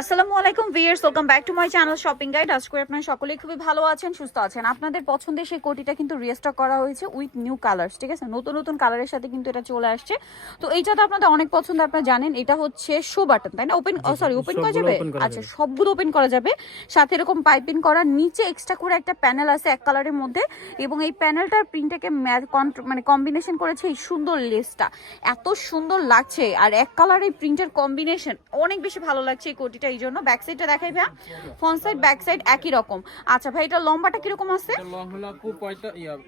আসসালামু আলাইকুম viewers welcome back to my channel shopping guide আজকে আপনারা সকলেই খুবই ভালো আছেন সুস্থ আছেন। আপনাদের পছন্দের সেই কোটিটা কিন্তু রিস্টক করা হয়েছে উইথ নিউ কালার্স ঠিক আছে? নতুন নতুন কালারের সাথে কিন্তু এটা চলে আসছে। তো এইটা তো আপনাদের অনেক পছন্দ আপনারা জানেন এটা হচ্ছে শো বাটন তাই না? ওপেন সরি ওপেন করা যাবে? আচ্ছা সবগুলো ওপেন করা যাবে। সাথে এরকম পাইপিং করা নিচে এক্সট্রা করে একটা প্যানেল আছে এক কালারের মধ্যে এবং এই প্যানেলটার প্রিন্টটাকে মানে কম্বিনেশন করেছে এই সুন্দর লেসটা এত সুন্দর লাগছে আর এক কালারের প্রিন্টের কম্বিনেশন অনেক বেশি ভালো লাগছে এই কোটিটা এই জন্য। ব্যাক সাইডটা দেখাই ফ্রন্ট সাইড ব্যাক সাইড একই রকম। আচ্ছা ভাই এটা লম্বাটা কীরকম আছে? লং হলো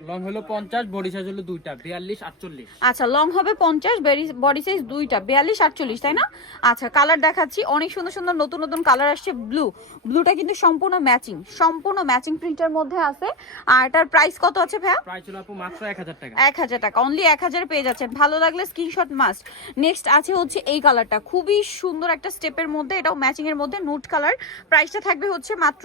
লং হলো পঞ্চাশ বডি সাইজ হলো দুইটা বিয়াল্লিশ আটচল্লিশ। আচ্ছা লং হবে পঞ্চাশ বডি সাইজ দুইটা বিয়াল্লিশ আটচল্লিশ তাই না? আচ্ছা কালার দেখাচ্ছি। অনেক সুন্দর সুন্দর নতুন নতুন কালার আসছে ব্লু ব্লুটা কিন্তু সম্পূর্ণ ম্যাচিং সম্পূর্ণ ম্যাচিং প্রিন্টের মধ্যে আছে। আর এটার প্রাইস কত আছে ভাইয়া? প্রাইস হলো আপু মাত্র এক হাজার টাকা। এক হাজার টাকা। অনলি এক হাজার পেয়ে যাচ্ছেন। ভালো লাগলে স্ক্রিনশট মাস্ট নেক্সট আছে হচ্ছে এই কালারটা খুবই সুন্দর একটা স্টেপের মধ্যে এটাও ম্যাচিং এর মধ্যে নোট কালার প্রাইসটা থাকবে হচ্ছে মাত্র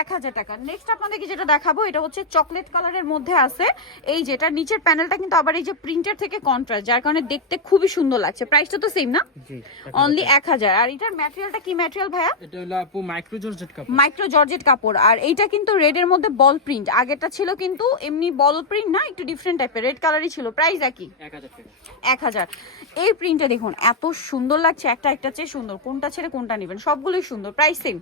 এক হাজার টাকা। নেক্সট আপনাদেরকে যেটা দেখাবো এটা হচ্ছে চকলেট কালারের মধ্যে আছে। এই যেটা নিচের প্যানেলটা কিন্তু আবার এই যে প্রিন্টের থেকে কন্ট্রাস্ট যার কারণে দেখতে খুবই সুন্দর লাগছে। প্রাইসটা তো সেম না? জি অনলি এক হাজার। আর এটার ম্যাটেরিয়ালটা কি ম্যাটেরিয়াল ভাইয়া? এটা হলো আপু মাইক্রো জর্জেট কাপড়। মাইক্রো জর্জেট কাপড়। আর এইটা কিন্তু রেডের মধ্যে বল প্রিন্ট আগেরটা ছিল কিন্তু এমনি বল প্রিন্ট না একটু ডিফারেন্ট টাইপের রেড কালারই ছিল। প্রাইস একই? এক হাজার টাকা। এক হাজার। এই প্রিন্টটা দেখুন এত সুন্দর লাগছে। একটা একটা চেয়ে সুন্দর। কোনটা ছেড়ে কোনটা নেবেন? সবগুলোই সুন্দর। প্রাইস সেম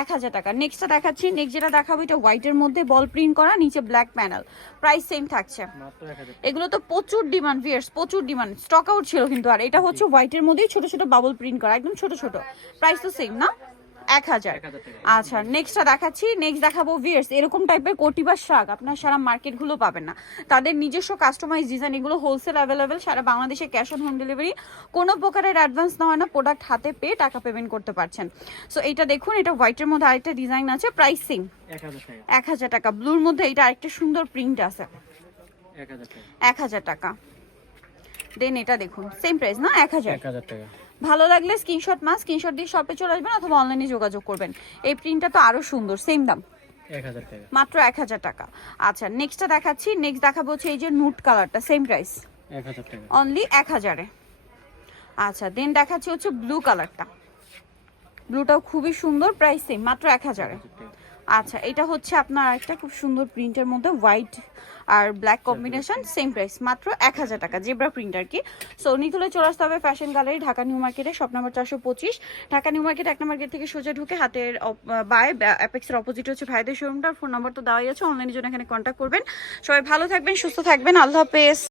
এক হাজার টাকা। নেক্সটটা দেখাচ্ছি। নেক্সট যেটা দেখাবো এটা হোয়াইটের মধ্যে বল প্রিন্ট করা নিচে ব্ল্যাক প্যানেল প্রাইস সেম থাকছে। এগুলো তো প্রচুর ডিমান্ড ভিয়ার্স প্রচুর ডিমান্ড স্টক আউট ছিল কিন্তু আর। এটা হচ্ছে হোয়াইটের মধ্যেই ছোট ছোট বাবল প্রিন্ট করা একদম ছোট ছোট। প্রাইস তো সেম না? এক হাজার। আচ্ছা নেক্সটটা দেখাচ্ছি। নেক্সট দেখাবো ভিয়ার্স এরকম টাইপের কোটি বা শাক আপনার সারা মার্কেটগুলো পাবেন না। তাদের নিজস্ব কাস্টমাইজ ডিজাইন এগুলো হোলসেল অ্যাভেলেবেল সারা বাংলাদেশে ক্যাশ অন হোম ডেলিভারি কোনো প্রকারের অ্যাডভান্স নেওয়া না প্রোডাক্ট হাতে পেয়ে টাকা পেমেন্ট করতে পারছেন। সো এটা দেখুন এটা হোয়াইটের মধ্যে আরেকটা ডিজাইন আছে প্রাইস সেম এক হাজার টাকা। ব্লুর মধ্যে এটা আরেকটা সুন্দর প্রিন্ট আছে। এক হাজার টাকা। এক হাজার টাকা। দেন এটা দেখুন সেম প্রাইস না? এক হাজার টাকা। ভালো লাগলে স্ক্রিনশট মাস স্ক্রিনশট দিয়ে শপে চলে আসবেন অথবা অনলাইনে যোগাযোগ করবেন। এই প্রিন্টটা তো আরও সুন্দর সেম দাম। মাত্র এক হাজার টাকা। আচ্ছা নেক্সটটা দেখাচ্ছি নেক্সট দেখাবো হচ্ছে এই যে নুট কালারটা সেম প্রাইস অনলি এক হাজারে আচ্ছা দেন দেখাচ্ছি হচ্ছে ব্লু কালারটা ব্লুটাও খুবই সুন্দর প্রাইস সেম মাত্র এক হাজারে। আচ্ছা এটা হচ্ছে আপনার একটা খুব সুন্দর প্রিন্টের মধ্যে হোয়াইট আর ব্ল্যাক কম্বিনেশন সেম প্রাইস মাত্র এক হাজার টাকা জেব্রা প্রিন্ট আর কি। সো নিতুলে চলে আসতে হবে fashion gallery Dhaka new market shop number চারশো পঁচিশ। ঢাকা নিউ মার্কেট এক নম্বর গেট থেকে সোজা ঢুকে হাতের বাই অ্যাপেক্সের অপোজিট হচ্ছে ভাইদের শোরুমটার ফোন নাম্বার তো দেওয়াই আছে অনলাইনের জন্য এখানে কন্ট্যাক্ট করবেন। সবাই ভালো থাকবেন সুস্থ থাকবেন আল্লাহ হাফেজ।